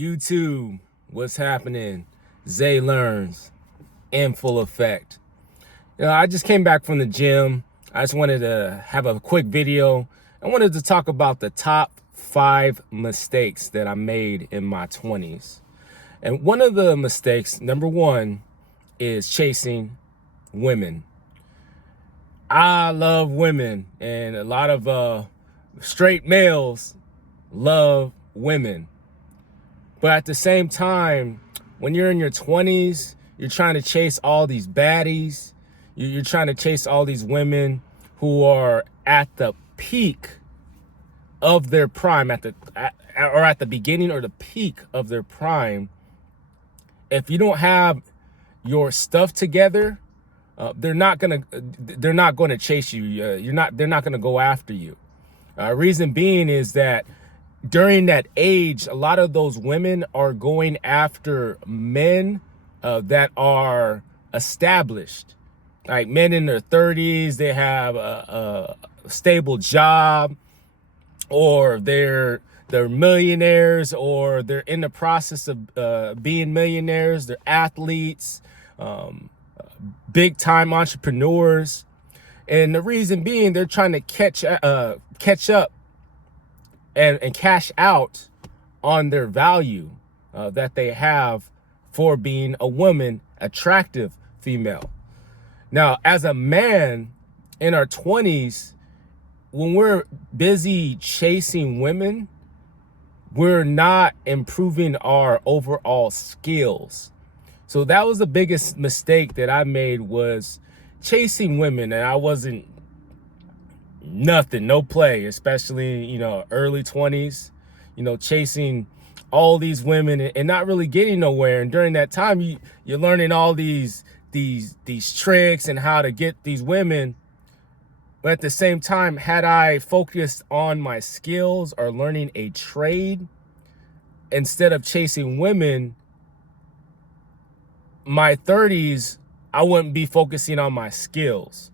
YouTube, what's happening? Zay Learns in full effect. I just came back from the gym. I just wanted to have a quick video. I wanted to talk about the top 5 mistakes that I made in my 20s. And one of the mistakes, number 1, is chasing women. I love women, and a lot of straight males love women. But at the same time, when you're in your 20s, you're trying to chase all these baddies. You're trying to chase all these women who are at the peak of their prime, at the beginning or the peak of their prime. If you don't have your stuff together, they're not gonna chase you. They're not gonna go after you. Reason being is that during that age, a lot of those women are going after men that are established, like men in their 30s. They have a stable job, or they're millionaires, or they're in the process of being millionaires. They're athletes, big time entrepreneurs, and the reason being they're trying to catch up and cash out on their value that they have for being a woman, attractive female. Now, as a man in our 20s, when we're busy chasing women, we're not improving our overall skills. So that was the biggest mistake that I made, was chasing women, and I wasn't nothing, no play, especially, early 20s, chasing all these women and not really getting nowhere. And during that time, you're learning all these tricks and how to get these women. But at the same time, had I focused on my skills or learning a trade instead of chasing women, my 30s, I wouldn't be focusing on my skills.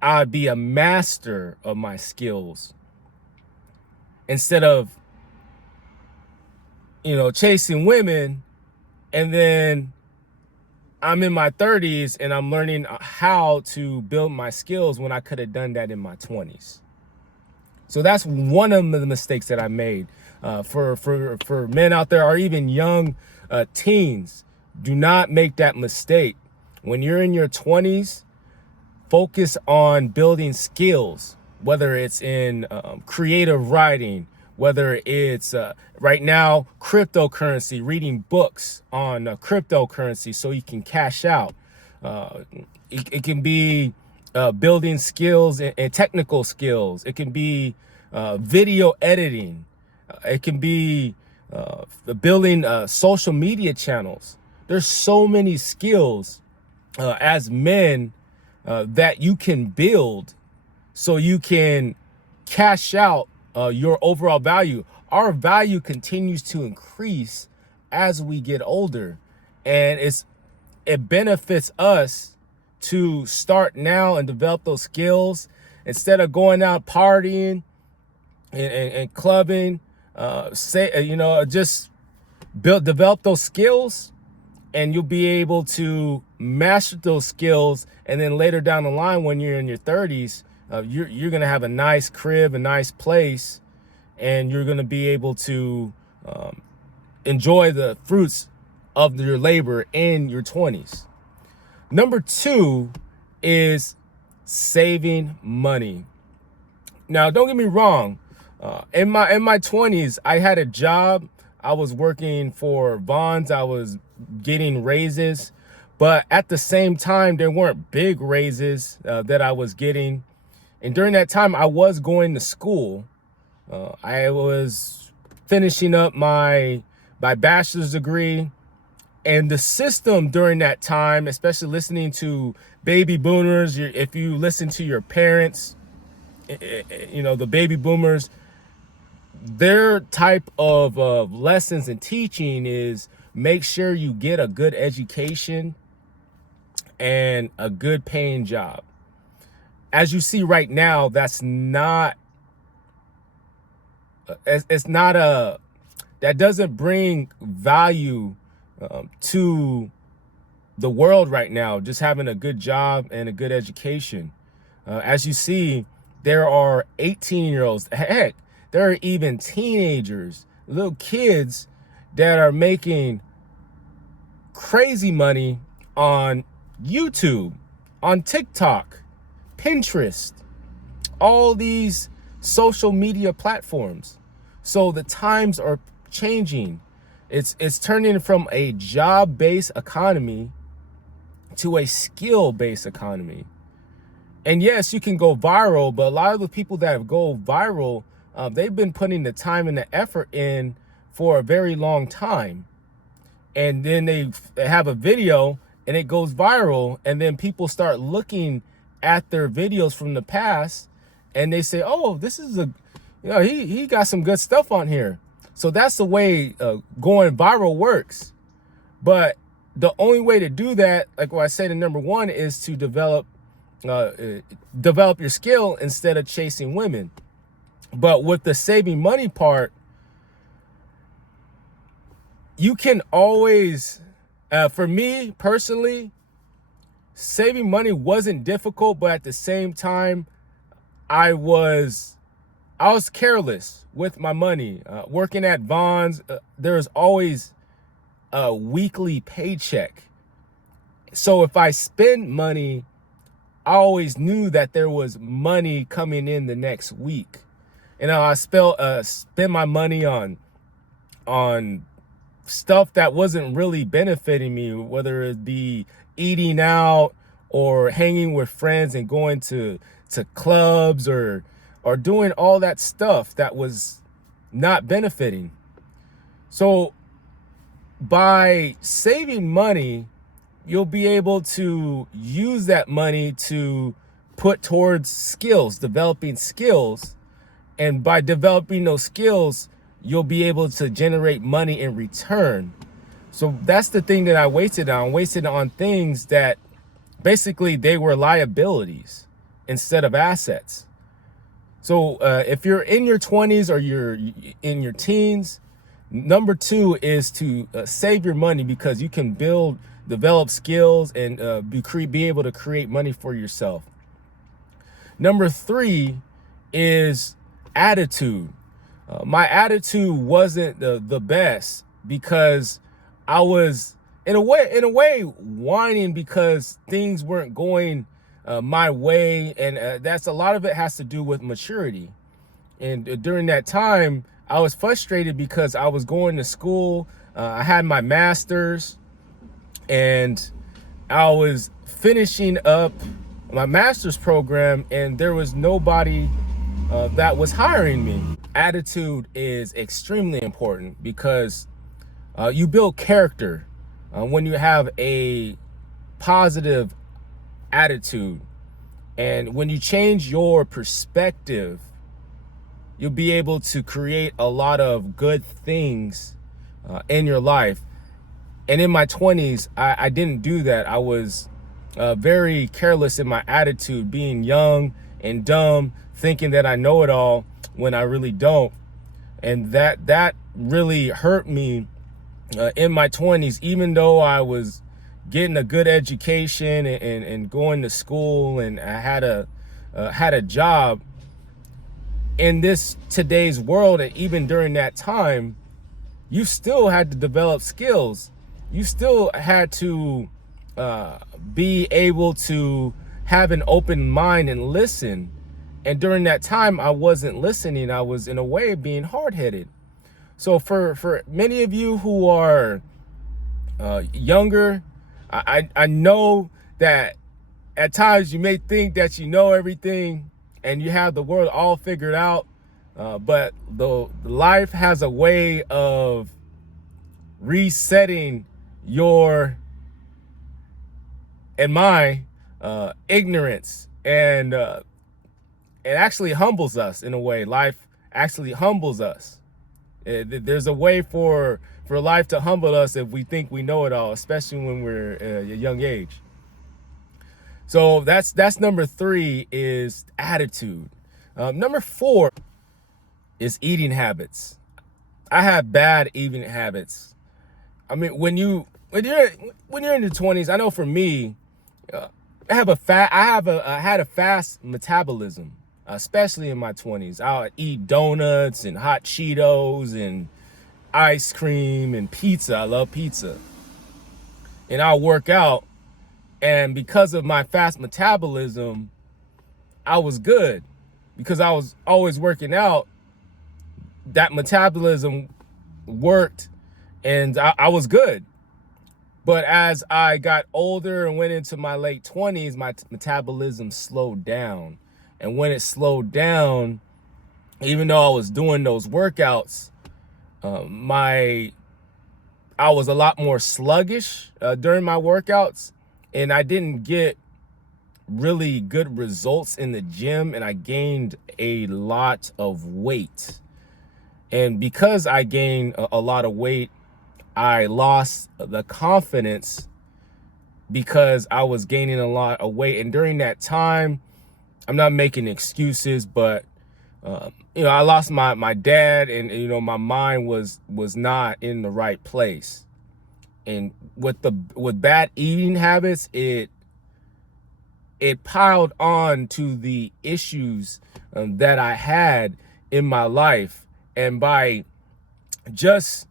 I'd be a master of my skills instead of, chasing women. And then I'm in my 30s and I'm learning how to build my skills when I could have done that in my 20s. So that's one of the mistakes that I made. For men out there, or even young teens, do not make that mistake. When you're in your 20s, focus on building skills, whether it's in creative writing, whether it's right now cryptocurrency, reading books on cryptocurrency so you can cash out. It can be building skills and technical skills. It can be video editing. It can be building social media channels. There's so many skills as men that you can build so you can cash out your overall value. Our value continues to increase as we get older, and it benefits us to start now and develop those skills instead of going out partying and clubbing. Just develop those skills, and you'll be able to master those skills. And then later down the line, when you're in your 30s, you're going to have a nice crib, a nice place, and you're going to be able to enjoy the fruits of your labor in your 20s. Number 2 is saving money. Now, don't get me wrong. In my 20s, I had a job. I was working for Vons. I was getting raises, but at the same time, there weren't big raises that I was getting. And during that time, I was going to school. I was finishing up my bachelor's degree, and the system during that time, especially listening to baby boomers, if you listen to your parents, the baby boomers, their type of lessons and teaching is make sure you get a good education and a good paying job. As you see right now, that's not that doesn't bring value to the world right now, just having a good job and a good education. As you see, there are 18-year-olds, heck, there are even teenagers, little kids that are making crazy money on YouTube, on TikTok, Pinterest, all these social media platforms. So the times are changing. It's turning from a job-based economy to a skill-based economy. And yes, you can go viral, but a lot of the people that go viral, they've been putting the time and the effort in for a very long time. And then they have a video and it goes viral, and then people start looking at their videos from the past and they say, oh, this is he got some good stuff on here. So that's the way going viral works. But the only way to do that, like what I said in number one, is to develop your skill instead of chasing women. But with the saving money part, you can always, for me personally, saving money wasn't difficult, but at the same time, I was careless with my money. Working at Vaughn's, there's always a weekly paycheck. So if I spend money, I always knew that there was money coming in the next week. And I spend my money on stuff that wasn't really benefiting me, whether it be eating out or hanging with friends and going to clubs or doing all that stuff that was not benefiting. So by saving money, you'll be able to use that money to put towards skills, developing skills. And by developing those skills, you'll be able to generate money in return. So that's the thing that I wasted on. I wasted on things that basically they were liabilities instead of assets. So if you're in your 20s or you're in your teens, number two is to save your money, because you can develop skills and be able to create money for yourself. Number three is attitude. My attitude wasn't the best, because I was in a way whining because things weren't going my way, and that's a lot of it has to do with maturity. And during that time, I was frustrated because I was going to school. I had my master's, and I was finishing up my master's program, and there was nobody that was hiring me. Attitude is extremely important, because you build character when you have a positive attitude. And when you change your perspective, you'll be able to create a lot of good things in your life. And in my 20s, I didn't do that. I was very careless in my attitude, being young and dumb, thinking that I know it all when I really don't. And that really hurt me in my 20s, even though I was getting a good education and going to school, and I had a job. In this today's world, and even during that time, you still had to develop skills. You still had to be able to have an open mind and listen. And during that time, I wasn't listening. I was, in a way, being hard-headed. So for many of you who are younger, I know that at times you may think that you know everything and you have the world all figured out, but the life has a way of resetting your and my ignorance, and it actually humbles us in a way. Life actually humbles us. There's a way for life to humble us if we think we know it all, especially when we're a young age. So that's number three, is attitude. Number four is eating habits. I have bad eating habits. I mean, when you're in your 20s, I know for me, I had a fast metabolism, especially in my 20s. I'll eat donuts and hot Cheetos and ice cream and pizza. I love pizza. And I'll work out, and because of my fast metabolism, I was good. Because I was always working out, that metabolism worked, and I was good. But as I got older and went into my late 20s, my metabolism slowed down. And when it slowed down, even though I was doing those workouts, I was a lot more sluggish during my workouts, and I didn't get really good results in the gym, and I gained a lot of weight. And because I gained a lot of weight, I lost the confidence because I was gaining a lot of weight. And during that time, I'm not making excuses, but I lost my dad, and my mind was not in the right place. And with bad eating habits, it piled on to the issues that I had in my life. And by just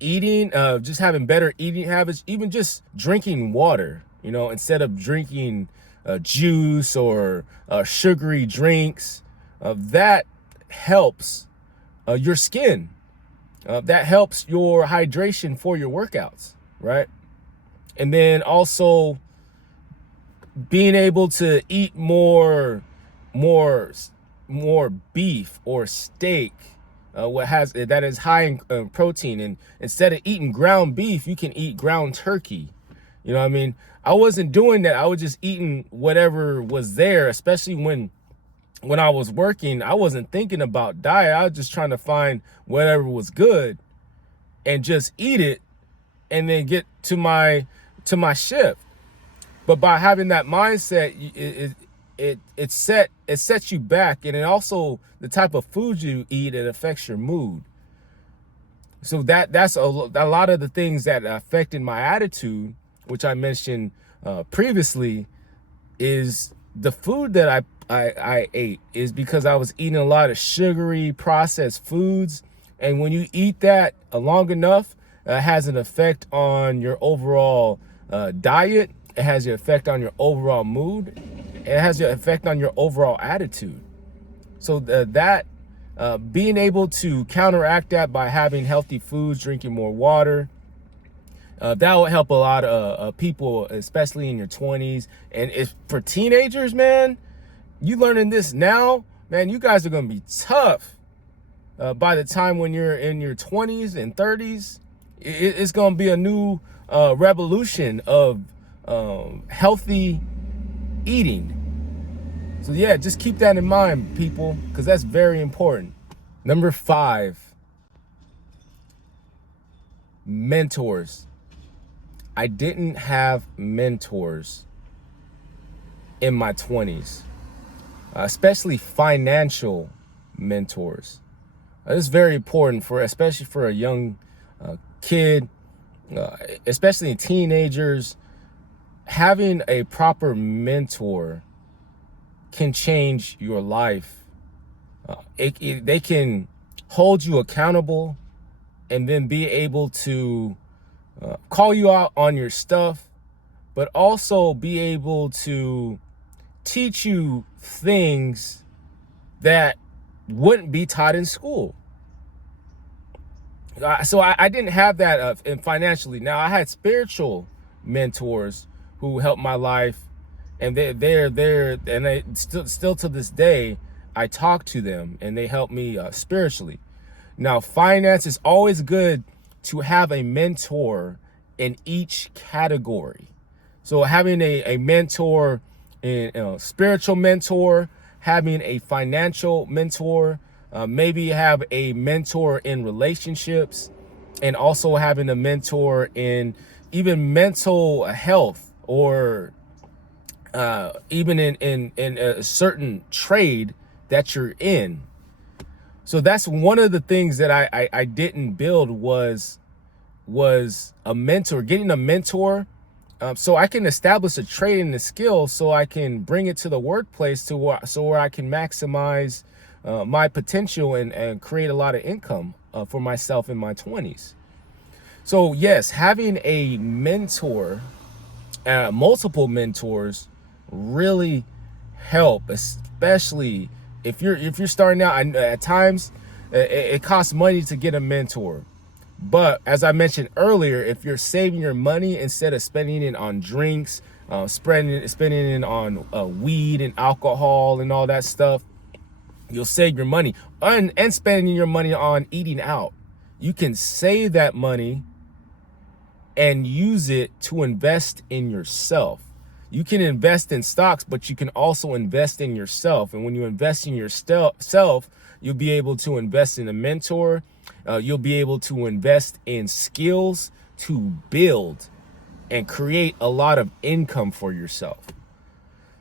eating, just having better eating habits, even just drinking water, instead of drinking juice or sugary drinks, that helps your skin. That helps your hydration for your workouts, right? And then also being able to eat more beef or steak, that is high in protein. And instead of eating ground beef, you can eat ground turkey. You know what I mean? I wasn't doing that. I was just eating whatever was there, especially when I was working. I wasn't thinking about diet. I was just trying to find whatever was good and just eat it and then get to my shift. But by having that mindset, it sets you back, and it also, the type of food you eat, it affects your mood. So that's a lot of the things that affected my attitude, which I mentioned previously, is the food that I ate, is because I was eating a lot of sugary processed foods. And when you eat that long enough, it has an effect on your overall diet. It has an effect on your overall mood. It has an effect on your overall attitude. So being able to counteract that by having healthy foods, drinking more water, that will help a lot of people, especially in your 20s. And if for teenagers, man, you learning this now, man, you guys are going to be tough. By the time when you're in your 20s and 30s, it's going to be a new revolution of healthy eating. So yeah, just keep that in mind, people, because that's very important. Number 5, mentors. I didn't have mentors in my 20s, especially financial mentors. This is very important especially for a young kid, especially teenagers. Having a proper mentor can change your life. They can hold you accountable, and then be able to call you out on your stuff, but also be able to teach you things that wouldn't be taught in school. So I didn't have that financially. Now, I had spiritual mentors who helped my life, and they're there, and they still to this day, I talk to them, and they help me spiritually. Now, finance is always good to have a mentor in each category. So having a mentor, spiritual mentor, having a financial mentor, maybe have a mentor in relationships, and also having a mentor in even mental health, or even in a certain trade that you're in. So that's one of the things that I didn't build was a mentor, getting a mentor, so I can establish a trade and a skill, so I can bring it to the workplace where I can maximize my potential and create a lot of income for myself in my 20s. So yes, having a mentor, multiple mentors, really help, especially if you're starting out. At times, it costs money to get a mentor. But as I mentioned earlier, if you're saving your money instead of spending it on drinks, spending it on weed and alcohol and all that stuff, you'll save your money. And spending your money on eating out. You can save that money and use it to invest in yourself. You can invest in stocks, but you can also invest in yourself. And when you invest in yourself, you'll be able to invest in a mentor. You'll be able to invest in skills to build and create a lot of income for yourself.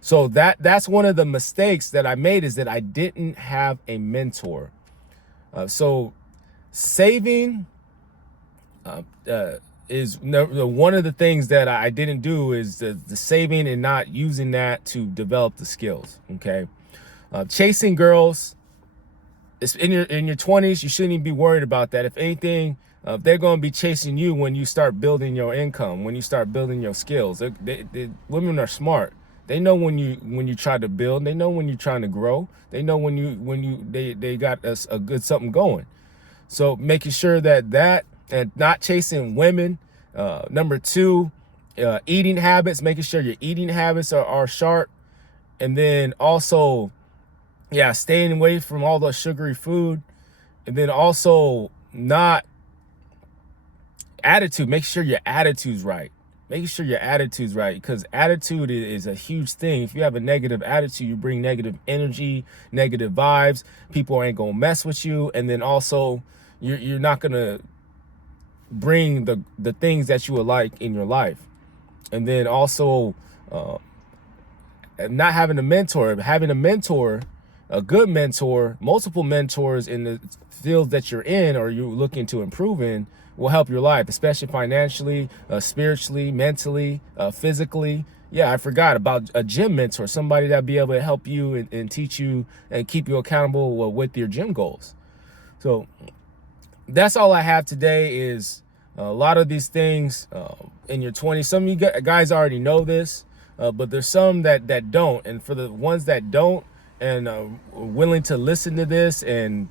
So that's one of the mistakes that I made, is that I didn't have a mentor. So saving is one of the things that I didn't do, is the saving and not using that to develop the skills. Okay, chasing girls. It's in your 20s. You shouldn't even be worried about that. If anything, they're going to be chasing you when you start building your income, when you start building your skills. Women are smart. They know when you try to build. They know when you're trying to grow. They know when they got a good something going. So making sure that and not chasing women. Number 2, eating habits, making sure your eating habits are sharp. And then also, staying away from all the sugary food. And then also not attitude. Make sure your attitude's right. Making sure your attitude's right, because attitude is a huge thing. If you have a negative attitude, you bring negative energy, negative vibes. People ain't gonna mess with you. And then also, you're not gonna bring the things that you would like in your life. And then also, not having a mentor, a good mentor, multiple mentors in the fields that you're in or you're looking to improve in, will help your life, especially financially, spiritually, mentally, physically. I forgot about a gym mentor, somebody that'll be able to help you and teach you and keep you accountable with your gym goals. So that's all I have today, is a lot of these things in your 20s. Some of you guys already know this, but there's some that don't. And for the ones that don't and are willing to listen to this and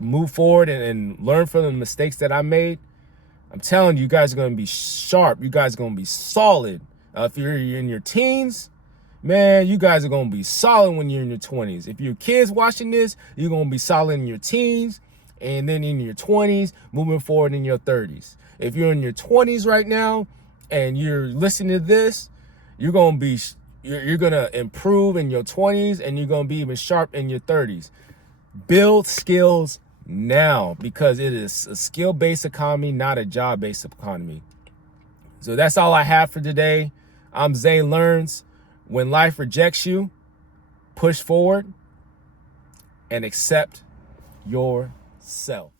move forward and learn from the mistakes that I made, I'm telling you, you guys are going to be sharp. You guys are going to be solid. If you're in your teens, man, you guys are going to be solid when you're in your 20s. If you're kids watching this, you're going to be solid in your teens, and then in your 20s, moving forward in your 30s. If you're in your 20s right now and you're listening to this, you're going to improve in your 20s, and you're going to be even sharp in your 30s. Build skills now, because it is a skill-based economy, not a job-based economy. So that's all I have for today. I'm Zay Learns. When life rejects you, push forward and accept yourself.